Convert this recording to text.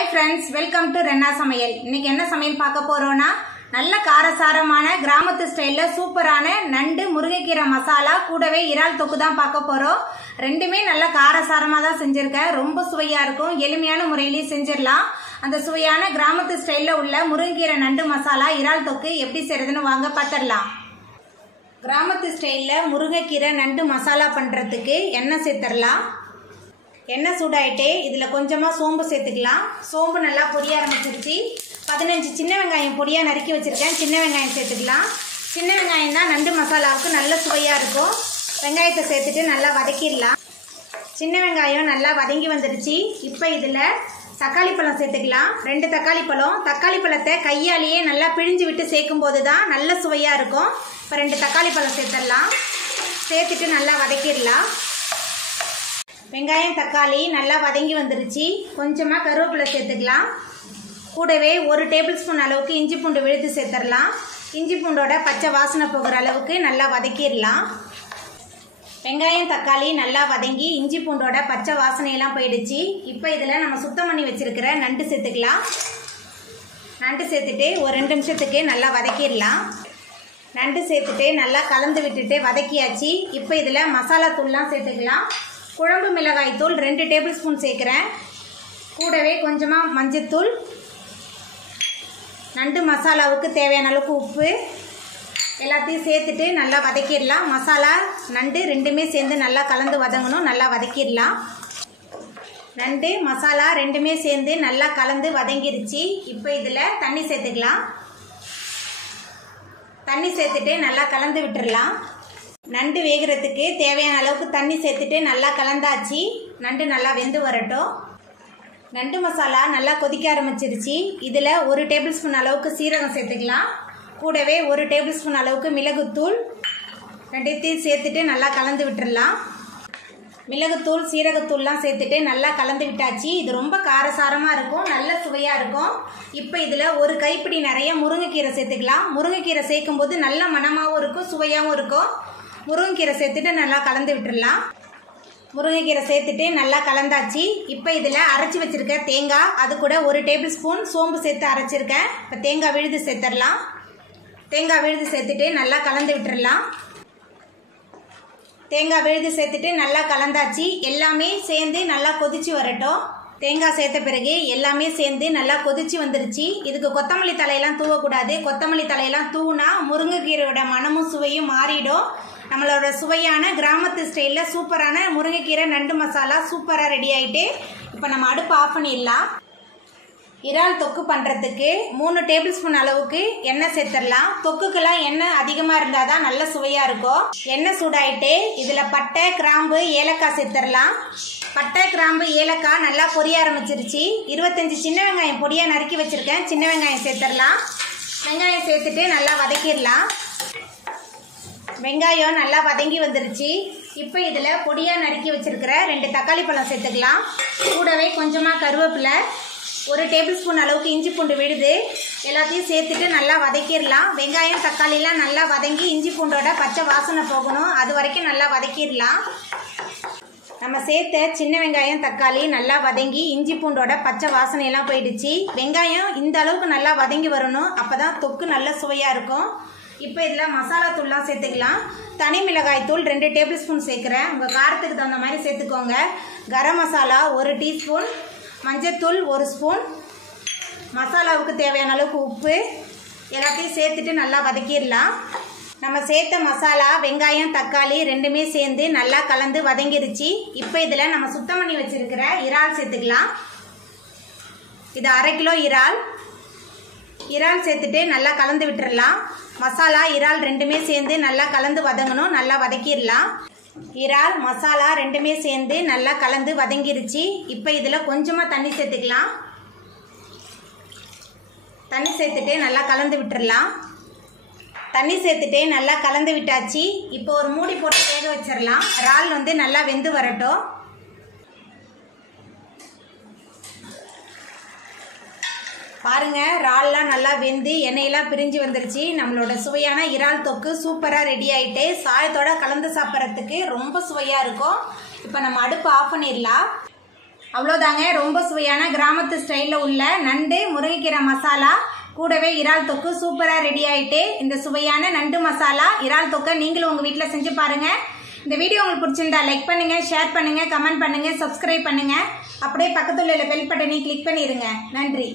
Hi friends, welcome to Renna Samayal. இன்னைக்கு என்ன சமையல் பார்க்க போறோம்னா நல்ல காரசாரமான கிராமத்து ஸ்டைல்ல சூப்பரான நண்டு முருங்கைக்கீரை மசாலா கூடவே இறால் தொக்கு தான் பார்க்க போறோம். ரெண்டுமே நல்ல காரசாரமா தான் செஞ்சிருக்கேன். ரொம்ப சுவையா இருக்கும். எளிமையான முறையிலே செஞ்சிரலாம். அந்த சுவையான கிராமத்து ஸ்டைல்ல உள்ள முருங்கைக்கீரை நண்டு மசாலா இறால் தொக்கு எப்படி செய்யறதுன்னு வாங்க பார்த்தறலாம். கிராமத்து ஸ்டைல்ல முருங்கைக்கீரை நண்டு மசாலா பண்றதுக்கு எண்ணெய் சேர்த்தறலாம். எண்ணெய் சூடாயிட்டே இதில் கொஞ்சமாக சோம்பு சேர்த்துக்கலாம். சோம்பு நல்லா பொரிய ஆரம்பிச்சிருச்சு. 15 சின்ன வெங்காயம் பொடியாக நறுக்கி வச்சுருக்கேன். சின்ன வெங்காயம் சேர்த்துக்கலாம். சின்ன வெங்காயம் தான் நண்டு மசாலாவுக்கு நல்ல சுவையாக இருக்கும். வெங்காயத்தை சேர்த்துட்டு நல்லா வதக்கிடலாம். சின்ன வெங்காயம் நல்லா வதங்கி வந்துருச்சு. இப்போ இதில் தக்காளி பழம் சேர்த்துக்கலாம். 2 தக்காளி பழம். தக்காளி பழத்தை கையாலேயே நல்லா பிழிஞ்சு விட்டு சேர்க்கும் போது தான் நல்ல சுவையாக இருக்கும். இப்போ 2 தக்காளி பழம் சேர்த்துடலாம். சேர்த்துட்டு நல்லா வதக்கிடலாம். வெங்காயம் தக்காளி நல்லா வதங்கி வந்துருச்சு. கொஞ்சமாக கருவேப்பிலை சேர்த்துக்கலாம். கூடவே 1 டேபிள் ஸ்பூன் அளவுக்கு இஞ்சி பூண்டு விழுத்து சேர்த்துடலாம். இஞ்சி பூண்டோட பச்சை வாசனை போகிற அளவுக்கு நல்லா வதக்கிடலாம். வெங்காயம் தக்காளி நல்லா வதங்கி இஞ்சி பூண்டோட பச்சை வாசனையெல்லாம் போயிடுச்சு. இப்போ இதில் நம்ம சுத்தம் பண்ணி வச்சுருக்கிற நண்டு சேர்த்துக்கலாம். நண்டு சேர்த்துட்டு ஒரு 2 நிமிஷத்துக்கு நல்லா வதக்கிடலாம். நண்டு சேர்த்துட்டு நல்லா கலந்து விட்டுட்டு வதக்கியாச்சு. இப்போ இதில் மசாலா தூள்லாம் சேர்த்துக்கலாம். குழம்பு மிளகாய் தூள் 2 டேபிள் ஸ்பூன் சேர்க்குறேன். கூடவே கொஞ்சமாக மஞ்சத்தூள், நண்டு மசாலாவுக்கு தேவையான அளவுக்கு உப்பு எல்லாத்தையும் சேர்த்துட்டு நல்லா வதக்கிடலாம். மசாலா நண்டு ரெண்டுமே சேர்ந்து நல்லா கலந்து வதங்கணும். நல்லா வதக்கிடலாம். நண்டு மசாலா ரெண்டுமே சேர்ந்து நல்லா கலந்து வதங்கிருச்சு. இப்போ இதில் தண்ணி சேர்த்துக்கலாம். தண்ணி சேர்த்துட்டு நல்லா கலந்து விட்டுடலாம். நண்டு வேகிறதுக்கு தேவையான அளவுக்கு தண்ணி சேர்த்துட்டு நல்லா கலந்தாச்சு. நண்டு நல்லா வெந்து வரட்டும். நண்டு மசாலா நல்லா கொதிக்க ஆரம்பிச்சிருச்சு. இதில் 1 டேபிள் ஸ்பூன் அளவுக்கு சீரகம் சேர்த்துக்கலாம். கூடவே 1 டேபிள் ஸ்பூன் அளவுக்கு மிளகுத்தூள் ரெண்டையும் சேர்த்துட்டு நல்லா கலந்து விட்டுடலாம். மிளகுத்தூள் சீரகத்தூள்லாம் சேர்த்துட்டு நல்லா கலந்து விட்டாச்சு. இது ரொம்ப காரசாரமாக இருக்கும். நல்ல சுவையாக இருக்கும். இப்போ இதில் 1 கைப்பிடி நிறைய முருங்கைக்கீரை சேர்த்துக்கலாம். முருங்கைக்கீரை சேர்க்கும் போது நல்ல மணமாகவும் இருக்கும், சுவையாகவும் இருக்கும். முருங்கைக்கீரை சேர்த்துட்டு நல்லா கலந்து விட்டுடலாம். முருங்கைக்கீரை சேர்த்துட்டு நல்லா கலந்தாச்சு. இப்போ இதில் அரைச்சி வச்சுருக்க தேங்காய், அது கூட 1 டேபிள் ஸ்பூன் சோம்பு சேர்த்து அரைச்சிருக்கேன். இப்போ தேங்காய் விழுது சேர்த்துடலாம். தேங்காய் விழுது சேர்த்துட்டு நல்லா கலந்து விட்டுடலாம். தேங்காய் விழுது சேர்த்துட்டு நல்லா கலந்தாச்சு. எல்லாமே சேர்ந்து நல்லா கொதிச்சு வரட்டும். தேங்காய் சேர்த்த பிறகு எல்லாமே சேர்ந்து நல்லா கொதிச்சு வந்துருச்சு. இதுக்கு கொத்தமல்லி தலையெல்லாம் தூவக்கூடாது. கொத்தமல்லி தலையெல்லாம் தூவினா முருங்கைக்கீரையோட மனமும் சுவையும் மாறிடும். நம்மளோட சுவையான கிராமத்து ஸ்டைலில் சூப்பரான முருங்கைக்கீரை நண்டு மசாலா சூப்பராக ரெடி ஆகிட்டு இப்போ நம்ம அடுப்பு ஆஃப் பண்ணிடலாம். இறால் தொக்கு பண்ணுறதுக்கு 3 டேபிள் ஸ்பூன் அளவுக்கு எண்ணெய் சேர்த்துடலாம். தொக்குக்கெல்லாம் எண்ணெய் அதிகமாக இருந்தால் தான் நல்ல சுவையாக இருக்கும். எண்ணெய் சூடாயிட்டு இதில் பட்டை, கிராம்பு, ஏலக்காய் சேர்த்துடலாம். பட்டை, கிராம்பு, ஏலக்காய் நல்லா பொரிய ஆரம்பிச்சிருச்சு. 25 சின்ன வெங்காயம் பொடியாக நறுக்கி வச்சுருக்கேன். சின்ன வெங்காயம் சேர்த்துடலாம். வெங்காயம் சேர்த்துட்டு நல்லா வதக்கிடலாம். வெங்காயம் நல்லா வதங்கி வந்துருச்சு. இப்போ இதில் பொடியாக நறுக்கி வச்சுருக்கிற 2 தக்காளி பழம் சேர்த்துக்கலாம். கூடவே கொஞ்சமாக கருவேப்பிலை, 1 டேபிள் ஸ்பூன் அளவுக்கு இஞ்சி பூண்டு விழுது எல்லாத்தையும் சேர்த்துட்டு நல்லா வதக்கிடலாம். வெங்காயம் தக்காளிலாம் நல்லா வதங்கி இஞ்சி பூண்டோட பச்சை வாசனை போகணும். அது வரைக்கும் நல்லா வதக்கிடலாம். நம்ம சேர்த்த சின்ன வெங்காயம் தக்காளி நல்லா வதங்கி இஞ்சி பூண்டோட பச்சை வாசனையெல்லாம் போயிடுச்சு. வெங்காயம் இந்த அளவுக்கு நல்லா வதங்கி வரணும். அப்போ தான் தொக்கு நல்ல சுவையாக இருக்கும். இப்போ இதில் மசாலா தூள்லாம் சேர்த்துக்கலாம். தனி மிளகாய் தூள் 2 டேபிள் ஸ்பூன் சேர்க்குறேன். உங்கள் காரத்துக்கு தகுந்த மாதிரி சேர்த்துக்கோங்க. கரம் மசாலா 1 டீஸ்பூன், மஞ்சத்தூள் 1 ஸ்பூன், மசாலாவுக்கு தேவையான அளவுக்கு உப்பு எல்லாத்தையும் சேர்த்துட்டு நல்லா வதக்கிடலாம். நம்ம சேர்த்த மசாலா, வெங்காயம், தக்காளி ரெண்டுமே சேர்ந்து நல்லா கலந்து வதங்கிருச்சு. இப்போ இதில் நம்ம சுத்தம் பண்ணி வச்சுருக்கிற இறால் சேர்த்துக்கலாம். இது 1/2 கிலோ இறால். இறால் சேர்த்துட்டு நல்லா கலந்து விட்டுடலாம். மசாலா, இறால் ரெண்டுமே சேர்ந்து நல்லா கலந்து வதங்கணும். நல்லா வதக்கிடலாம். இறால், மசாலா ரெண்டுமே சேர்ந்து நல்லா கலந்து வதங்கிருச்சு. இப்போ இதில் கொஞ்சமாக தண்ணி சேர்த்துக்கலாம். தண்ணி சேர்த்துட்டு நல்லா கலந்து விட்டுடலாம். தண்ணி சேர்த்துட்டு நல்லா கலந்து விட்டாச்சு. இப்போ ஒரு மூடி போட்டு வேக வச்சிடலாம். இறால் வந்து நல்லா வெந்து வரட்டும். பாருங்க, இறால்லாம் நல்லா வெந்து எண்ணெயெல்லாம் பிரிஞ்சு வந்துருச்சு. நம்மளோட சுவையான இறால் தொக்கு சூப்பராக ரெடி ஆகிட்டு சாயத்தோட கலந்து சாப்பிட்றதுக்கு ரொம்ப சுவையாக இருக்கும். இப்போ நம்ம அடுப்பு ஆஃப் பண்ணிடலாம். அவ்வளோதாங்க. ரொம்ப சுவையான கிராமத்து ஸ்டைலில் உள்ள நண்டு முருங்கைக்கீரை மசாலா கூடவே இறால் தொக்கு சூப்பராக ரெடி ஆகிட்டு. இந்த சுவையான நண்டு மசாலா இறால் தொக்கை நீங்களும் உங்கள் வீட்டில் செஞ்சு பாருங்கள். இந்த வீடியோ உங்களுக்கு பிடிச்சிருந்தா லைக் பண்ணுங்கள், ஷேர் பண்ணுங்கள், கமெண்ட் பண்ணுங்கள், சப்ஸ்கிரைப் பண்ணுங்கள். அப்படியே பக்கத்தில் உள்ள பெல் பட்டனை கிளிக் பண்ணிடுங்க. நன்றி.